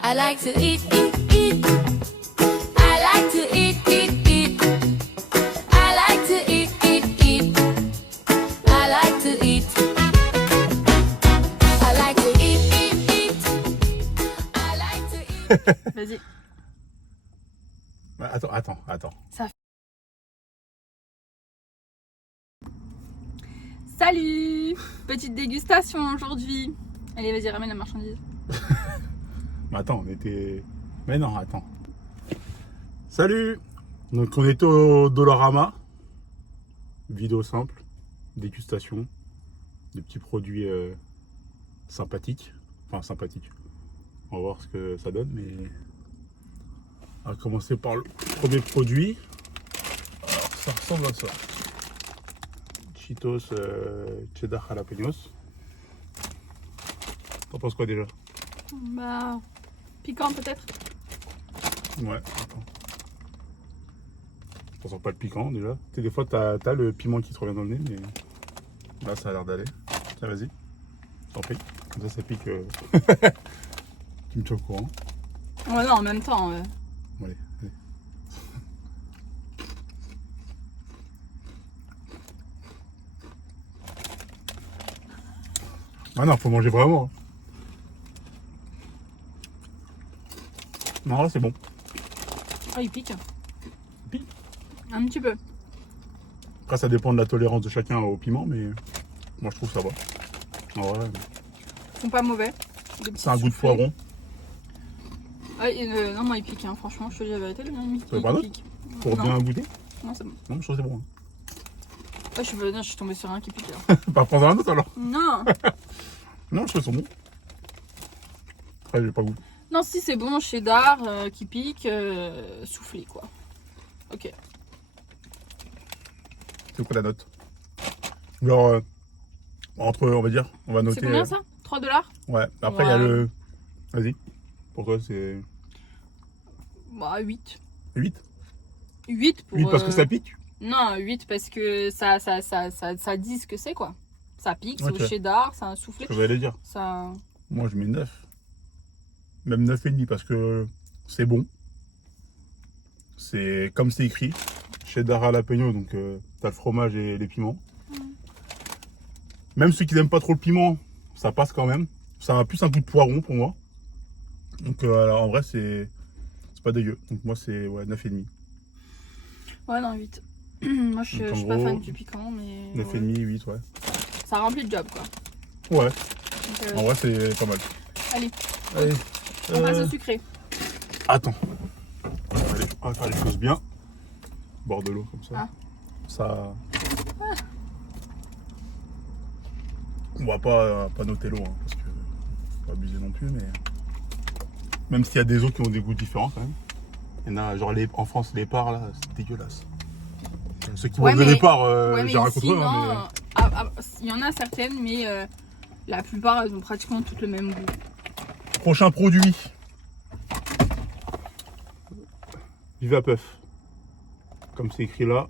I like to eat, eat, eat. I like to eat, eat, eat. I like to eat, eat, eat. I like to eat. I like to eat, eat, eat. I like to eat. Vas-y. Attends. Salut. Petite dégustation aujourd'hui. Allez, vas-y, ramène la marchandise. Mais attends, on était... Mais non, attends. Salut. Donc on était au Dollarama. Vidéo simple. Dégustation. Des petits produits sympathiques. Enfin, sympathiques. On va voir ce que ça donne, mais... On va commencer par le premier produit. Alors, ça ressemble à ça. Cheetos cheddar jalapenos. T'en penses quoi déjà? Bah, piquant peut-être. Ouais, attends. Ça sent pas le piquant déjà. Tu sais, des fois t'as le piment qui te revient dans le nez, mais là ça a l'air d'aller. Tiens, vas-y. T'en prie. Comme ça pique. Tu me tiens au courant. Ouais, non, en même temps. Bon, allez. Ah non, faut manger vraiment. Non, là c'est bon. Oh, il pique. Il pique. Un petit peu. Après, ça dépend de la tolérance de chacun au piment, mais moi je trouve ça va. En vrai, Ils sont pas mauvais. c'est un goût de poivron. Ouais, non, moi il pique, hein. Franchement, je te dis la vérité. veux pas Il d'autre pique. Pour Non. bien goûter. Non, c'est bon. Non, je trouve que c'est bon. Ouais, je suis tombée sur un qui pique là. Pas prendre un autre alors. Non. Non, je trouve qu'ils sont bons. Après, j'ai pas goût. Non, si c'est bon, cheddar qui pique, soufflé quoi. Ok. C'est quoi la note? Genre, entre, on va dire, on va noter. C'est combien ça? 3 $? Ouais, après il y a Ouais. le. Vas-y. Pour toi, c'est Bah, 8. 8 8 pour. 8 parce que ça pique. Non, 8 parce que ça dit ce que c'est quoi. Ça pique, c'est Ok. au cheddar, c'est un soufflé. Ce que j'allais dire. Ça... Moi, je mets 9. Même 9,5 parce que c'est bon. C'est comme c'est écrit. Cheddar jalapeno, donc t'as le fromage et les piments. Même ceux qui n'aiment pas trop le piment, ça passe quand même. Ça a plus un goût de poivron pour moi. Donc en vrai, c'est pas dégueu. Donc moi, c'est 9,5. Ouais, non, 8. Moi, je Donc, en suis pas gros, fan du piquant, mais. 9,5, 8, ouais. Ça remplit le job quoi. Ouais, Donc, en vrai, c'est pas mal. allez, Allez. on passe au sucré. Attends. On va faire les choses bien. Bord de l'eau comme ça. Ah. Ça. On va pas noter l'eau, hein, parce que faut pas abuser non plus, mais. Même s'il y a des eaux qui ont des goûts différents quand même. Il y en a, genre en France, les parts là, c'est dégueulasse. Ceux qui Ouais, vendent mais- les parts, Ouais, mais j'ai rien contre eux, sinon, hein, il y en a certaines, mais la plupart elles ont pratiquement toutes le même goût. mais. Prochain produit. Viva Puff. Comme c'est écrit là.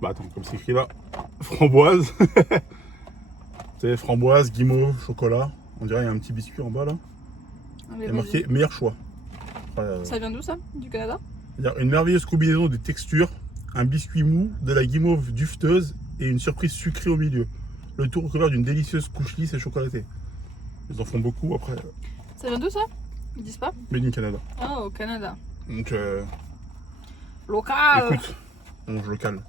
Bah attends, comme c'est écrit là. Framboise. C'est framboise, guimauve, chocolat. On dirait qu'il y a un petit biscuit en bas là. Allez, Il y a vas-y. marqué meilleur choix. Après, Ça vient d'où ça? Du Canada? c'est-à-dire une merveilleuse combinaison de textures, un biscuit mou, de la guimauve dufteuse et une surprise sucrée au milieu. Le tout recouvert d'une délicieuse couche lisse et chocolatée. Ils en font beaucoup après. Ça vient d'où ça? Ils disent pas? Made in Canada. Ah, au Canada. Donc Local! écoute, on mange local.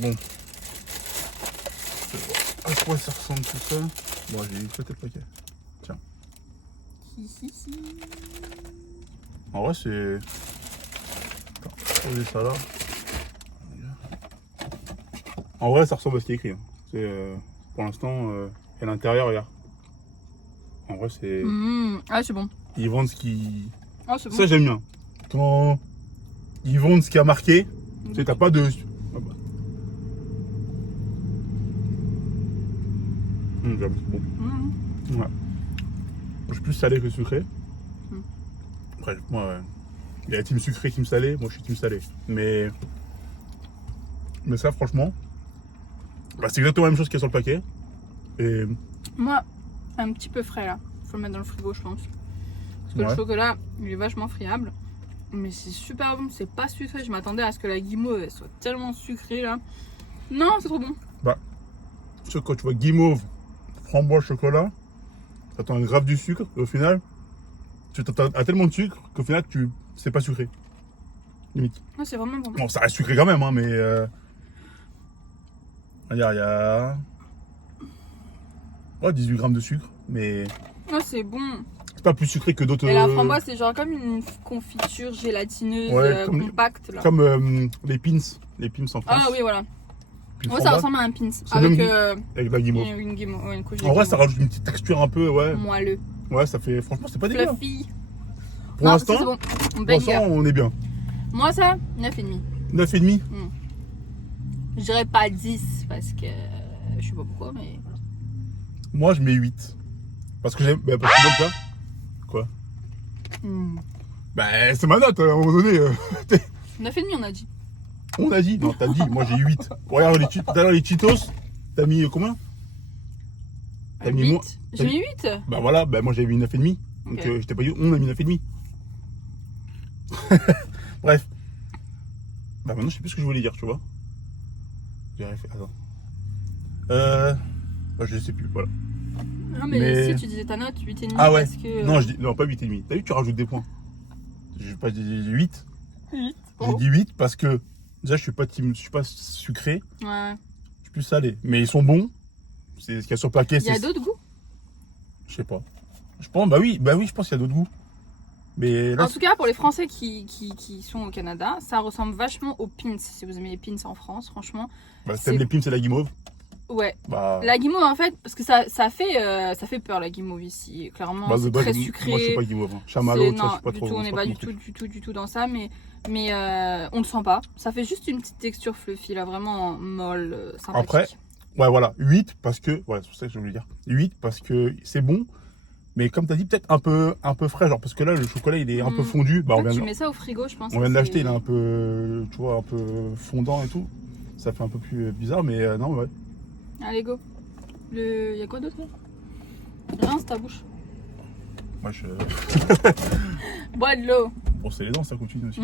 Bon. À quoi ça ressemble tout ça? Bon, j'ai éclaté le paquet. Tiens. En vrai, c'est. Attends, poser ça là. En vrai, ça ressemble à ce qui est écrit. Hein. C'est, pour l'instant, et à l'intérieur, regarde. En vrai, c'est. Ah, c'est bon. Ils vendent ce qui. Ah, c'est bon. Ça, j'aime bien. Quand ils vendent ce qui a marqué, tu sais, t'as pas de. Ah bah. J'avoue, c'est bon. Ouais. Je suis plus salé que sucré. Après, moi, il y a la team sucré, team salé. Moi, je suis team salé. Mais ça, franchement, bah, c'est exactement la même chose qu'il y a sur le paquet. Et Moi, un petit peu frais là. Faut le mettre dans le frigo, je pense. Parce que le Ouais. chocolat, il est vachement friable. Mais c'est super bon, c'est pas sucré. Je m'attendais à ce que la guimauve elle soit tellement sucrée là. Non, c'est trop bon. Tu sais, quand tu vois guimauve, framboise, chocolat, t'attends grave du sucre, et au final, tu t'attends à tellement de sucre qu'au final, c'est pas sucré. Limite. Ouais, c'est vraiment bon. Bon, ça reste sucré quand même, hein, mais. Regarde, il y a. Ouais, 18 grammes de sucre, mais Ouais, c'est bon. c'est pas plus sucré que d'autres. Et la framboise, c'est genre comme une confiture gélatineuse Ouais, comme- compacte là. Comme les pins en France. Ah oui, voilà. Pins Ouais, ça framboise, ressemble à un pins. C'est Avec même avec la guimauve. une guimauve. Ouais, une couche de En vrai, ça guimauve. rajoute une petite texture un peu, ouais. Moelleux. Ouais, ça fait. Franchement, c'est pas dégueu. Fluffy. Pour Non, l'instant, c'est bon. pour Banger. l'instant, on est bien. Moi, ça, 9,5. 9,5. Je dirais pas 10 parce que je sais pas pourquoi, mais. Moi, je mets 8. Parce que j'aime. Parce que j'aime ça. Quoi? Bah, c'est ma note, à un moment donné. 9,5, on a dit. On a dit. Non, t'as dit. Moi, j'ai 8. Regarde, tout à l'heure, les Cheetos. T'as mis combien? T'as mis 8. moins. J'ai mis 8. Bah voilà, bah moi, j'avais mis 9,5. Donc, Ok. j'étais pas dit. On a mis 9,5. Bref. Bah, maintenant, je sais plus ce que je voulais dire, tu vois. Attends. Bah, je sais plus, voilà. Non, mais, Mais- si tu disais ta note, 8,5 Ah ouais. parce que. Non, je dis. Non, pas 8,5. T'as vu, tu rajoutes des points. J'ai pas dit 8. 8. J'ai dit 8 parce que déjà je suis pas sucré, Ouais. je suis plus salé. Mais ils sont bons. C'est ce qu'il y a sur le paquet. Il y a c'est- d'autres goûts. Je sais pas. Je pense, bah oui, je pense qu'il y a d'autres goûts. Mais là, En tout cas, pour les Français qui sont au Canada, ça ressemble vachement aux pins. Si vous aimez les pins en France, franchement. bah, si c'est- t'aimes les pimes, c'est la guimauve. Ouais. Bah, La guimauve, en fait, parce que ça fait peur, la guimauve ici. Clairement, bah, de c'est base, très moi, sucré. je suis pas guimauve. Hein. Chamallow, C'est- tout ça, je non, suis pas du trop. tout, on c'est n'est pas pas mon du truc. tout dans ça, mais on le sent pas. Ça fait juste une petite texture fluffy, là, vraiment molle, sympathique. Après, ouais, voilà. 8 parce que. Ouais, c'est pour ça que je voulais dire. 8 parce que c'est bon. Mais comme t'as dit, peut-être un peu frais. Genre, parce que là, le chocolat, il est un peu fondu. Bah, En on fait, vient tu de- mets ça au frigo, je pense. on vient de que l'acheter, c'est- il est un peu. Tu vois, un peu fondant et tout. Ça fait un peu plus bizarre, mais non, ouais. Allez, go. Il y a quoi d'autre là? Rince ta bouche. Moi, je. Bois de l'eau. Brosser les dents, ça continue aussi.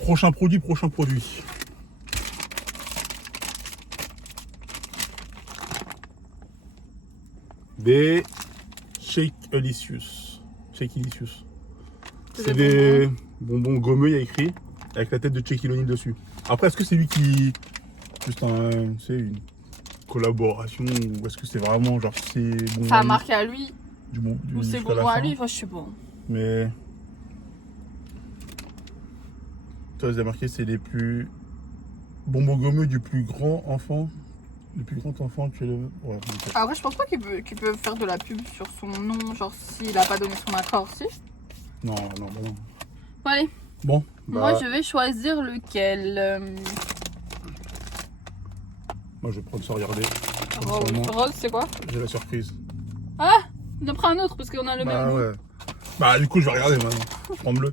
Prochain produit. Prochain produit. Des Shakealicious. C'est des bonbons gommeux, il y a écrit, avec la tête de Shaquille O'Neal dessus. Après, est-ce que c'est lui qui. Juste une collaboration, ou est-ce que c'est vraiment genre c'est bonbons Ça a marqué à lui, du ou c'est jusqu'à la bonbon à fin. lui, enfin, je sais pas. Mais. Toi, c'est marqué, c'est les plus. Bonbons gommeux du plus grand enfant. Le plus grand enfant que le. Ouais, ok. Après, je pense pas qu'il peut faire de la pub sur son nom, genre s'il a pas donné son accord, si. Non, bah non. Bon, allez, Bon, moi bah, je vais choisir lequel. moi je vais prendre ça, regardez. Rose. Sûrement. Rose, c'est quoi? J'ai la surprise. Ah, on en prend un autre parce qu'on a le Bah même. ouais. Bah du coup, je vais regarder maintenant. Je prends bleu.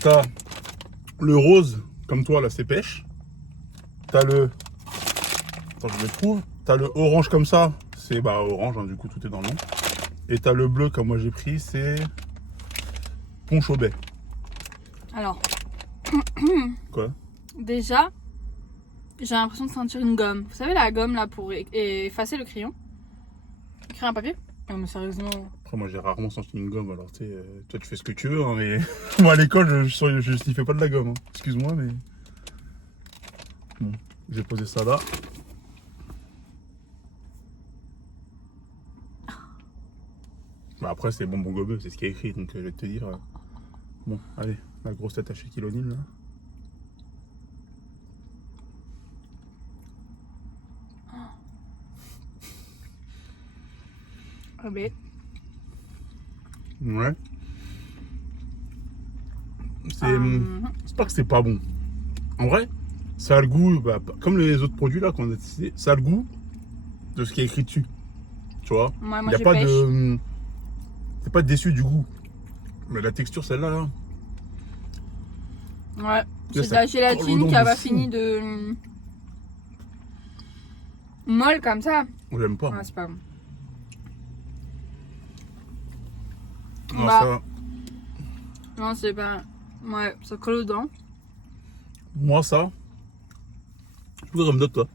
T'as le rose, comme toi, là, c'est pêche. T'as le. Attends, je le trouve. T'as le orange comme ça, c'est bah orange, hein, du coup, tout est dans le nom. Et t'as le bleu, comme moi j'ai pris, c'est. Ponche au bai. Alors, Quoi? déjà, j'ai l'impression de sentir une gomme. Vous savez, la gomme là pour effacer le crayon? Le crayon à papier? Non, mais sérieusement. Après, moi j'ai rarement senti une gomme, alors tu sais, toi tu fais ce que tu veux, hein, mais. Moi à l'école, je sniffais pas de la gomme, hein. Excuse-moi, mais. Bon, j'ai posé ça là. Bah après, c'est bonbon gommeux, c'est ce qui est écrit, donc je vais te dire. Bon, allez, la grosse tête à Shaquille O'Neal là. Ah ben, Ouais. C'est pas que c'est pas bon. En vrai, ça a le goût, bah, comme les autres produits là qu'on a testés, ça a le goût de ce qui est écrit dessus. Tu vois? moi Il y a j'ai pas pêche. de. T'es pas déçu du goût. Mais la texture, celle-là, là. Ouais, C'est de ça la colle aux gélatine dents qui a de pas fou. fini de. Molle comme ça. J'aime pas. Ouais, c'est pas bon. Non, Bah. ça, Non, c'est pas. Ouais, ça colle aux dents. moi, ça. Pourquoi comme d'autres, toi?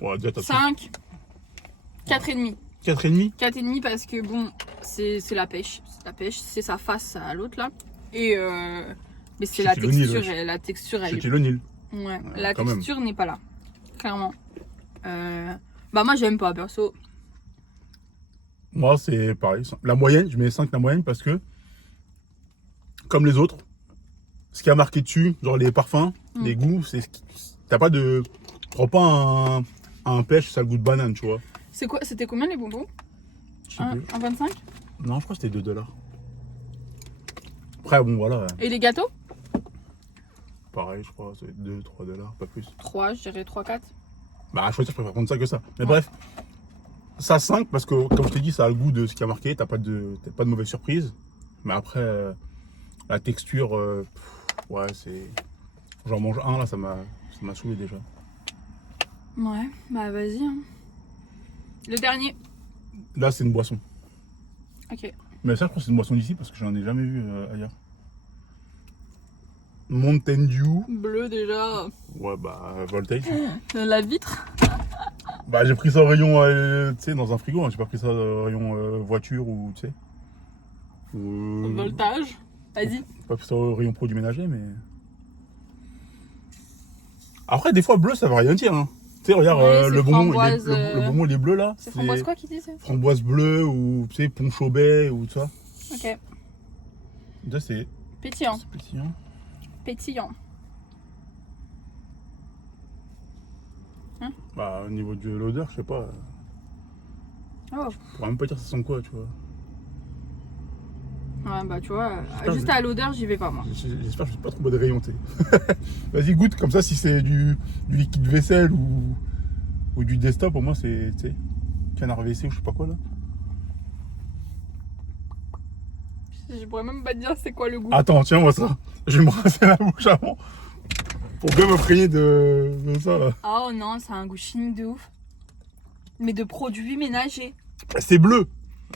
Ouais, déjà, t'as 5. 4,5. 4,5. 4,5 parce que bon, c'est la pêche. C'est la pêche, c'est sa face à l'autre là. Et mais c'est la Shaquille O'Neal, texture. wesh. La texture, elle. Shaquille O'Neal. Ouais, la quand même. texture n'est pas là. Clairement. Bah, moi, j'aime pas, perso. Moi, c'est pareil. La moyenne, je mets 5 la moyenne parce que, comme les autres, ce qui a marqué dessus, genre les parfums, les goûts, c'est. T'as pas de. Prends pas un pêche, ça a le goût de banane, tu vois. C'est quoi? C'était combien les bonbons? Je sais plus. 1,25? Non, je crois que c'était 2 $. Après, bon, voilà. Et les gâteaux? Pareil, je crois, c'est 2, 3 $, pas plus. 3, je dirais 3, 4. Bah, à choisir, je préfère prendre ça que ça. Mais Ouais. bref, ça 5 parce que, comme je t'ai dit, ça a le goût de ce qui a marqué. T'as pas de mauvaise surprise. Mais après, la texture, ouais, c'est. J'en mange un là, ça m'a saoulé déjà. Ouais, bah vas-y. Hein. Le dernier. Là, c'est une boisson. Ok. Mais ça, je pense que c'est une boisson d'ici parce que j'en ai jamais vu ailleurs. Mountain Dew. Bleu déjà. Ouais, bah, Voltage. La vitre. Bah, j'ai pris ça au rayon, tu sais, dans un frigo. Hein. J'ai pas pris ça au rayon voiture ou, tu sais. Voltage. Vas-y. J'ai pas pris ça au rayon produits ménagers, mais. Après, des fois, bleu, ça veut rien dire. Hein. Tu sais, regarde, Ouais, c'est le bonbon, framboise, le bonbon, il est bleu là. C'est framboise quoi qui disait? Framboise bleue ou, tu sais, punch au baie ou tout ça. Ok. Déjà, c'est Pétillant. pétillant. Pétillant. Bah, au niveau de l'odeur, je sais pas. Oh. Je pourrais même pas dire ça sent quoi, tu vois. Ouais, bah tu vois, Putain, juste mais- à l'odeur, j'y vais pas moi. J'espère que je suis pas trop bas de rayon, tu sais. Vas-y, goûte, comme ça, si c'est du liquide vaisselle ou du desktop, pour moi, c'est, tu sais, canard WC ou je sais pas quoi, là. Je pourrais même pas te dire c'est quoi le goût. Attends, tiens-moi ça. Je vais me rincer la bouche avant. Pour bien m'imprégner de ça, là. Oh non, ça a un goût chimique de ouf. Mais de produits ménagers. C'est bleu.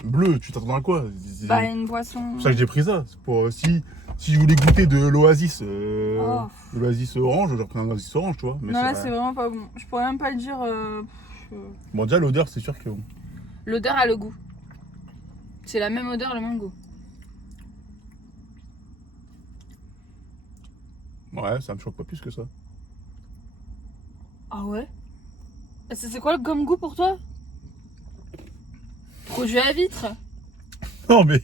Bleu, tu t'attends à quoi? C'est Bah une boisson. pour ça que j'ai pris ça. C'est pour, si je voulais goûter de l'Oasis, Oh. de l'Oasis orange, j'aurais pris un Oasis orange, tu vois. Mais Non là ça- c'est vraiment pas bon. Je pourrais même pas le dire. Bon, déjà, l'odeur, c'est sûr que. L'odeur a le goût. C'est la même odeur, le même goût. Ouais, ça me choque pas plus que ça. Ah ouais? C'est quoi le gomme goût pour toi? Produit à vitre. Non, mais.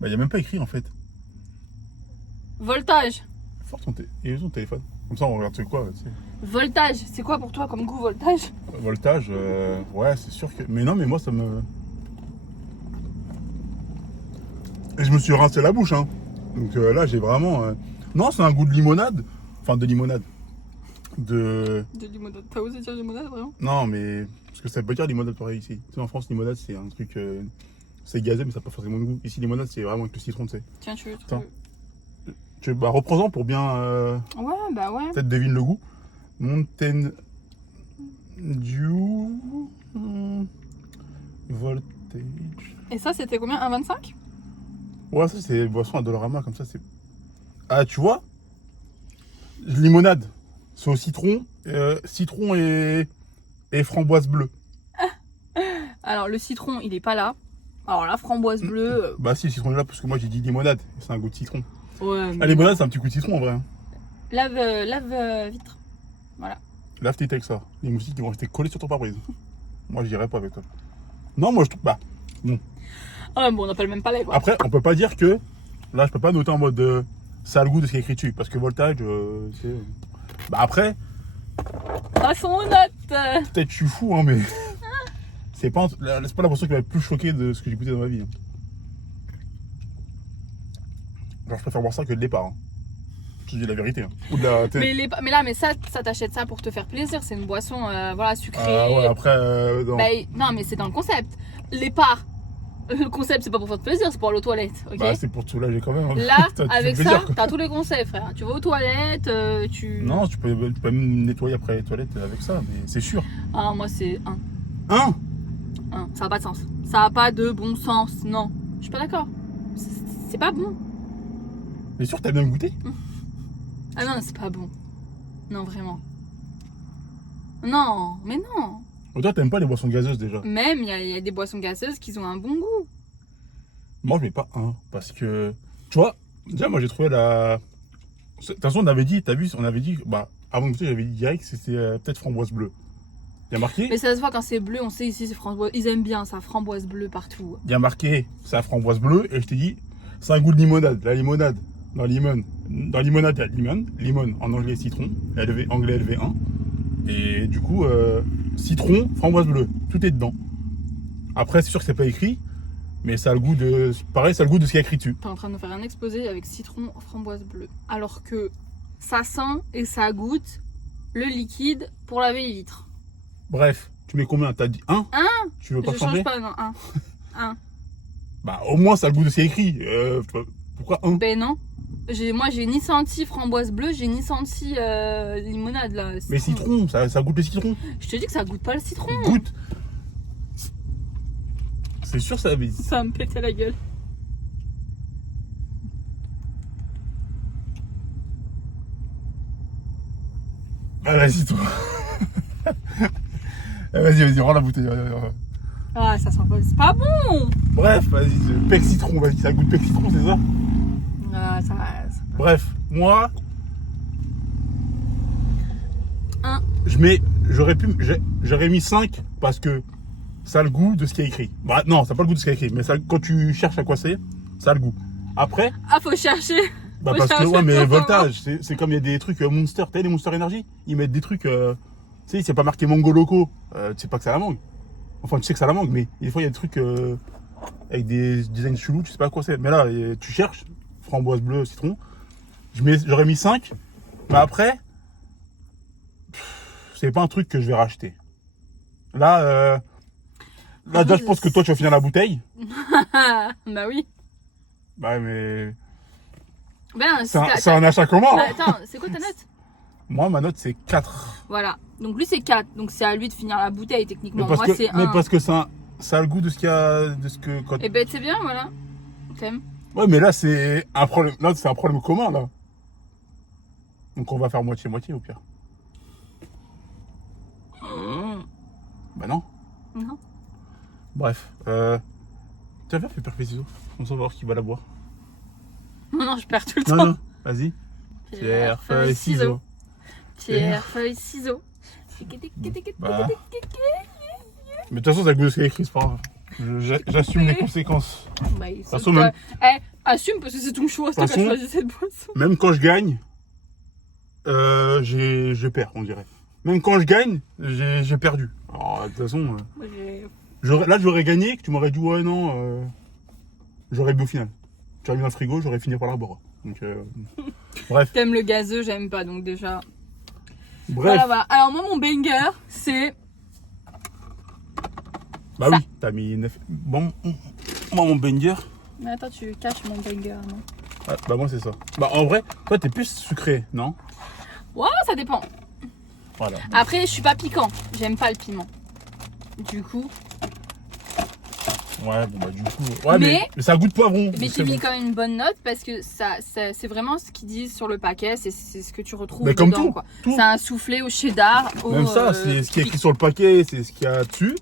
Bah, y a même pas écrit en fait. Voltage. Fort et ton téléphone. Comme ça, on regarde c'est quoi, tu sais. Voltage. C'est quoi pour toi comme goût voltage? Voltage, ouais, c'est sûr que. Mais non, mais moi, ça me. Et je me suis rincé la bouche, hein. Donc là, j'ai vraiment. Non, c'est un goût de limonade. Enfin, de limonade. De. De limonade. T'as osé dire limonade vraiment? Non, mais. Parce que ça veut pas dire limonade pareil ici. Tu sais, en France, limonade, c'est un truc. C'est gazé, mais ça n'a pas forcément de goût. Ici, limonade, c'est vraiment avec le citron, tu sais. Tiens, tu veux. Attends. Bah, reprends-en pour bien. Ouais, bah ouais. Peut-être devine le goût. Mountain Dew. Voltage. Et ça, c'était combien? 1,25? Ouais, ça c'est boisson à Dollarama comme ça. C'est. Ah, tu vois? Limonade. C'est au citron. Citron et framboise bleue. Alors, le citron, il est pas là. Alors, la framboise bleue. Bah, si, le citron est là parce que moi j'ai dit limonade. C'est un goût de citron. Ouais. La limonade, c'est un petit coup de citron en vrai. Hein. Lave vitre. Voilà. Lave tes avec ça. Les moustiques qui vont rester collés sur ton pare-brise. Moi, je dirais pas avec toi. Non, moi je trouve. Bah, Ah, bon, on appelle même pas les quoi. après, on peut pas dire que. Là, je peux pas noter en mode. Ça a le goût de ce qui est écrit dessus. Parce que voltage, c'est. Bah, après, Passons aux notes. peut-être je suis fou, hein, mais. C'est pas la boisson qui m'a le plus choqué de ce que j'ai goûté dans ma vie. Hein. Genre, je préfère boire ça que le départ. Hein. Je te dis la vérité. Hein. Ou de la. Mais ça t'achètes ça pour te faire plaisir. C'est une boisson, voilà, sucrée. Ah ouais, après. Non. Bah, non, mais c'est dans le concept. Les parts, le concept, c'est pas pour faire plaisir, c'est pour aller aux toilettes, ok? Bah, c'est pour te soulager quand même. Là, Ça te fait avec plaisir, ça, quoi. t'as tous les conseils, frère. Tu vas aux toilettes, tu... Non, tu peux même nettoyer après les toilettes avec ça, mais c'est sûr. Ah, moi, c'est Hein? Ça a pas de sens. Ça a pas de bon sens, non. Je suis pas d'accord. C'est pas bon. Mais sûr, t'as bien goûté? Ah non, c'est pas bon. Non, vraiment. Non, mais non. Toi, t'aimes pas les boissons gazeuses déjà? Même, il y a des boissons gazeuses qui ont un bon goût. Moi, je mets pas un. Parce que, tu vois, déjà, moi, j'ai trouvé la. De toute façon, on avait dit, t'as vu, on avait dit, bah, avant de goûter, j'avais dit direct que c'était peut-être framboise bleue. Il y a marqué, Mais ça se voit quand c'est bleu, on sait ici c'est framboise. Ils aiment bien ça, framboise bleue partout. il y a marqué, c'est la framboise bleue, et je t'ai dit, c'est un goût de limonade. La limonade, dans limonade, il y a limon, limon en anglais citron, anglais LV1. Et du coup, citron, framboise bleue, tout est dedans. Après, c'est sûr que c'est pas écrit, mais ça a le goût de. Pareil, ça a le goût de ce qu'il y a écrit dessus. T'es en train de faire un exposé avec citron, framboise bleue. Alors que ça sent et ça goûte le liquide pour laver les vitres. Bref, tu mets combien? T'as dit 1? Tu veux pas Je changer? change pas, non, un. Bah, au moins, ça a le goût de ce qu'il y a écrit. Pourquoi 1? Ben non. Moi j'ai ni senti framboise bleue, j'ai ni senti limonade là. Mais citron, ça goûte le citron. Je te dis que ça goûte pas le citron. Goûte. C'est sûr, ça avait. Ça va me pétait la gueule. Ah, vas-y, toi. Vas-y, rends la bouteille. Ah, ça sent pas. C'est pas bon. Bref, vas-y, pec citron, vas-y, ça goûte pec citron, c'est ça? Ah, ça. Bref, moi. Un. J'aurais mis 5 parce que ça a le goût de ce qui est écrit. Bah, non, ça n'a pas le goût de ce qui est écrit, mais ça, quand tu cherches à quoi c'est, ça a le goût. Après, Ah, faut chercher. bah Faut parce que, chercher ouais, mais pour voltage, c'est comme il y a des trucs Monster, tu sais, les Monster Energy, ils mettent des trucs, tu sais, c'est pas marqué Mango Loco, tu sais pas que ça la mangue. Enfin, tu sais que ça la mangue, mais des fois, il y a des trucs avec des designs chelous, tu sais pas à quoi c'est. Mais là, tu cherches, framboise bleue, citron, j'aurais mis 5, mais après, c'est pas un truc que je vais racheter. Là, déjà, je pense que toi, tu vas finir la bouteille. Bah oui. Bah, mais Ben, c'est un achat commun. Bah, Hein. attends, c'est quoi ta note? Moi, ma note, c'est 4. Voilà. Donc lui c'est 4. Donc c'est à lui de finir la bouteille techniquement. Mais Moi c'est 1. mais parce que ça a le goût de ce qu'il y a, de ce que quand. Et ben c'est bien, voilà. T'aimes. Ouais, mais là c'est un problème. Là c'est un problème commun là. Donc on va faire moitié au pire. Bah non. Non. Bref. Tiens, viens, fais pierre ciseaux. On va voir qui va la boire. Non, je perds tout le Non, temps. non. Vas-y. Pierre, feuille, ciseaux. Pierre, feuille, ciseaux. Bah. Mais de toute façon, ça a le goût de ce qu'il y a écrit, c'est pas grave. J'assume les conséquences. Bah, façon, même- assume parce que c'est ton choix, c'est toi qui as façon- choisi cette boisson. Même quand je gagne, je perds, on dirait. Même quand je gagne, j'ai perdu. Alors, de toute façon, Moi, là, j'aurais gagné, que tu m'aurais dit, ouais, non, j'aurais bu au final. Tu aurais mis dans le frigo, j'aurais fini par la boire. Donc, bref. T'aimes le gazeux, j'aime pas, donc déjà. Bref. Voilà. Alors moi, mon banger, c'est... Bah ça. oui, t'as mis 9. Bon, moi, mon banger. Mais attends, tu caches mon banger, non? Ah, bah, moi, c'est ça. Bah, en vrai, toi, t'es plus sucré, non? Ouais, ça dépend. Voilà. Après, je suis pas piquant. J'aime pas le piment. Du coup... Ouais, bon, bah, du coup. Ouais, mais ça a goût de poivron. Mais c'est tu mis bon. quand même une bonne note parce que c'est vraiment ce qu'ils disent sur le paquet, c'est ce que tu retrouves Mais comme dedans, tout, quoi. tout. C'est un soufflé au cheddar. Même ça, c'est ce qui est écrit sur le paquet, c'est ce qu'il y a dessus.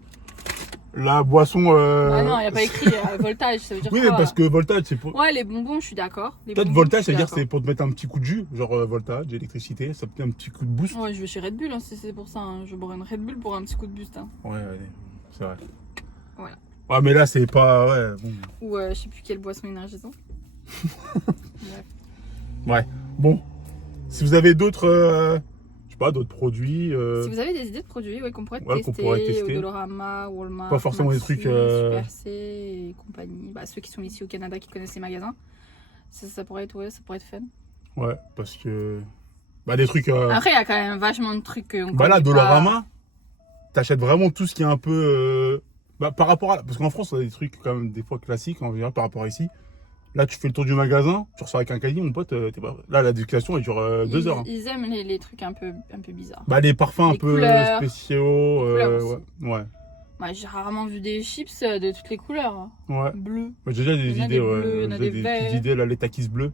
La boisson. Ah non, il n'y a pas écrit voltage, ça veut dire Oui, quoi? mais parce que voltage, c'est pour. Ouais, les bonbons, je suis d'accord. Les Peut-être bonbons, voltage, je suis c'est-à-dire c'est d'accord. pour te mettre un petit coup de jus, genre voltage, électricité, ça te met un petit coup de boost. Ouais, je vais chez Red Bull, hein, si c'est pour ça. Hein. Je bois une Red Bull pour un petit coup de boost. Hein. Ouais, c'est vrai. Voilà. Ouais, mais là, c'est pas. Ouais, bon. Ou je sais plus quelle boisson énergisante. Bref. Ouais. Bon. Si vous avez d'autres. Je sais pas, d'autres produits. Si vous avez des idées de produits qu'on pourrait Ouais, qu'on tester, pourrait tester. Dolorama, Walmart, Pas forcément des Maxi, trucs, Super C et compagnie. Bah, ceux qui sont ici au Canada qui connaissent les magasins. Ça pourrait être, ouais, ça pourrait être fun. Ouais, parce que. Bah, des trucs. Après, il y a quand même vachement de trucs qu'on Bah là, connaît pas. Dolorama, t'achètes vraiment tout ce qui est un peu Bah, par rapport à. Parce qu'en France, on a des trucs quand même des fois classiques, en général, par rapport à ici. Là, tu fais le tour du magasin, tu ressors avec un caddie, mon pote, t'es pas... Là, la dégustation, elle dure 2 heures. Hein. Ils aiment les trucs un peu bizarres. Bah, les parfums un Les peu couleurs. spéciaux. Les couleurs ouais. aussi. Ouais. Moi, j'ai rarement vu des chips de toutes les couleurs. Ouais. Bleu. Moi, j'ai déjà Il y des en a idées, des ouais. bleus, il y en a J'ai des petites verts. idées, là, les takis bleus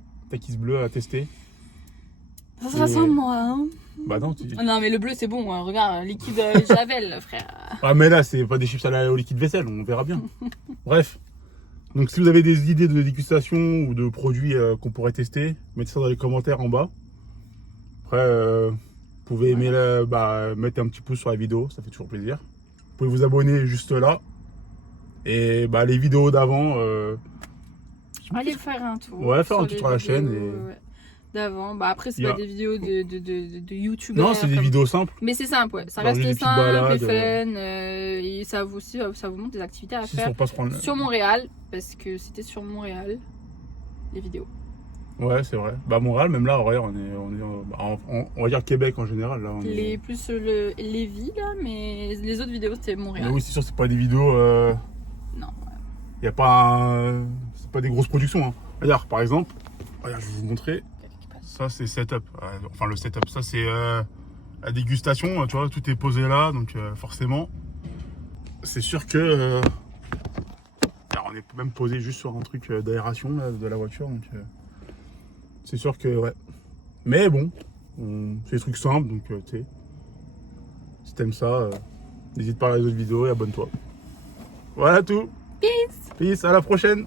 à tester. Ça sera sans moi, hein. Bah, non, Non, mais le bleu, c'est bon. Regarde, liquide Javel, frère. Ah, mais là, c'est pas des chips au liquide vaisselle, on verra bien. Bref. Donc, si vous avez des idées de dégustation ou de produits qu'on pourrait tester, mettez ça dans les commentaires en bas. Après, vous pouvez aimer mettre un petit pouce sur la vidéo, ça fait toujours plaisir. Vous pouvez vous abonner juste là. Et bah, les vidéos d'avant. Allez faire un tour. Ouais, faire un tour les sur la chaîne vidéos, et- ouais, d'avant. Bah, après, c'est Y a- pas des vidéos de youtubeurs. Non, c'est des comme- vidéos simples. Mais c'est simple, ouais. Ça Genre juste des reste petites simple balades, et fun. Et ça vous aussi, ça vous montre des activités à Si faire on pas se prendre. sur Montréal. Parce que c'était sur Montréal, les vidéos. Ouais, c'est vrai. Bah, Montréal, même là, regarde, on va dire Québec en général. Là, Les plus Lévis, là, mais les autres vidéos, c'était Mais Montréal. oui, c'est sûr, c'est pas des vidéos. Non. Y a pas. C'est pas des grosses productions. Hein. Regarde, par exemple, regarde, je vais vous montrer. Ça, c'est setup. Enfin, le setup, ça, c'est la dégustation. Tu vois, tout est posé là, donc forcément, c'est sûr que. Alors, on est même posé juste sur un truc d'aération là, de la voiture, donc c'est sûr que ouais. Mais bon, c'est des trucs simples, donc tu sais. Si t'aimes ça, n'hésite pas à les autres vidéos et abonne-toi. Voilà tout. Peace! Peace, à la prochaine.